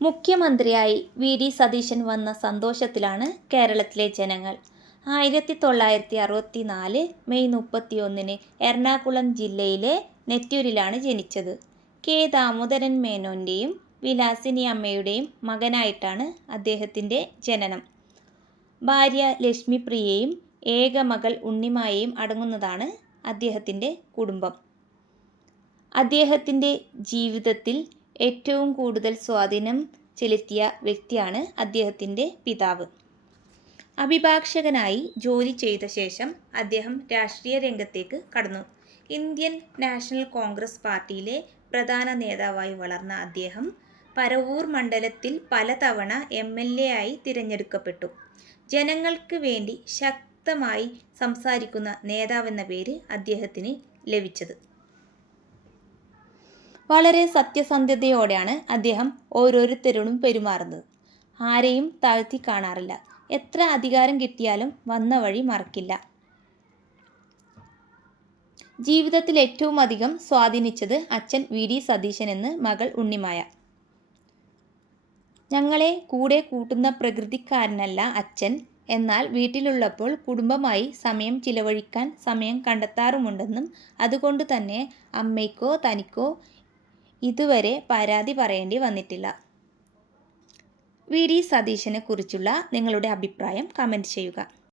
മുഖ്യമന്ത്രിയായി വി.ഡി. സതീശൻ വന്ന സന്തോഷത്തിലാണ് കേരളത്തിലെ ജനങ്ങൾ. 1964 മെയ് 31 എറണാകുളം ജില്ലയിലെ നെറ്റൂരിലാണ് ജനിച്ചത്. കെ. ദാമോദരൻ മേനോൻ്റെയും വിലാസിനി അമ്മയുടെയും മകനായിട്ടാണ് അദ്ദേഹത്തിൻ്റെ ജനനം. ഭാര്യ ലക്ഷ്മിപ്രിയയും ഏക മകൾ ഉണ്ണിമായയും അടങ്ങുന്നതാണ് അദ്ദേഹത്തിൻ്റെ കുടുംബം. അദ്ദേഹത്തിൻ്റെ ജീവിതത്തിൽ ഏറ്റവും കൂടുതൽ സ്വാധീനം ചെലുത്തിയ വ്യക്തിയാണ് അദ്ദേഹത്തിൻ്റെ പിതാവ്. അഭിഭാഷകനായി ജോലി ചെയ്ത ശേഷം അദ്ദേഹം രാഷ്ട്രീയ രംഗത്തേക്ക് കടന്നു. ഇന്ത്യൻ നാഷണൽ കോൺഗ്രസ് പാർട്ടിയിലെ പ്രധാന നേതാവായി വളർന്ന അദ്ദേഹം പരവൂർ മണ്ഡലത്തിൽ പലതവണ എം.എൽ.എ. ആയി തിരഞ്ഞെടുക്കപ്പെട്ടു. ജനങ്ങൾക്ക് വേണ്ടി ശക്തമായി സംസാരിക്കുന്ന നേതാവെന്ന പേര് അദ്ദേഹത്തിന് ലഭിച്ചത്. വളരെ സത്യസന്ധതയോടെയാണ് അദ്ദേഹം ഓരോരുത്തരോടും പെരുമാറുന്നത്. ആരെയും താഴ്ത്തി കാണാറില്ല. എത്ര അധികാരം കിട്ടിയാലും വന്ന വഴി മറക്കില്ല. ജീവിതത്തിൽ ഏറ്റവും അധികം സ്വാധീനിച്ചത് അച്ഛൻ വി.ഡി. സതീശനെന്ന് മകൾ ഉണ്ണിമായ. ഞങ്ങളെ കൂടെ കൂട്ടുന്ന പ്രകൃതിക്കാരനല്ല അച്ഛൻ. എന്നാൽ വീട്ടിലുള്ളപ്പോൾ കുടുംബമായി സമയം ചിലവഴിക്കാൻ സമയം കണ്ടെത്താറുമുണ്ടെന്നും അതുകൊണ്ട് തന്നെ അമ്മയ്ക്കോ തനിക്കോ ഇതുവരെ പരാതി പറയേണ്ടി വന്നിട്ടില്ല. വി.ഡി. സതീശനെ കുറിച്ചുള്ള നിങ്ങളുടെ അഭിപ്രായം കമൻറ്റ് ചെയ്യുക.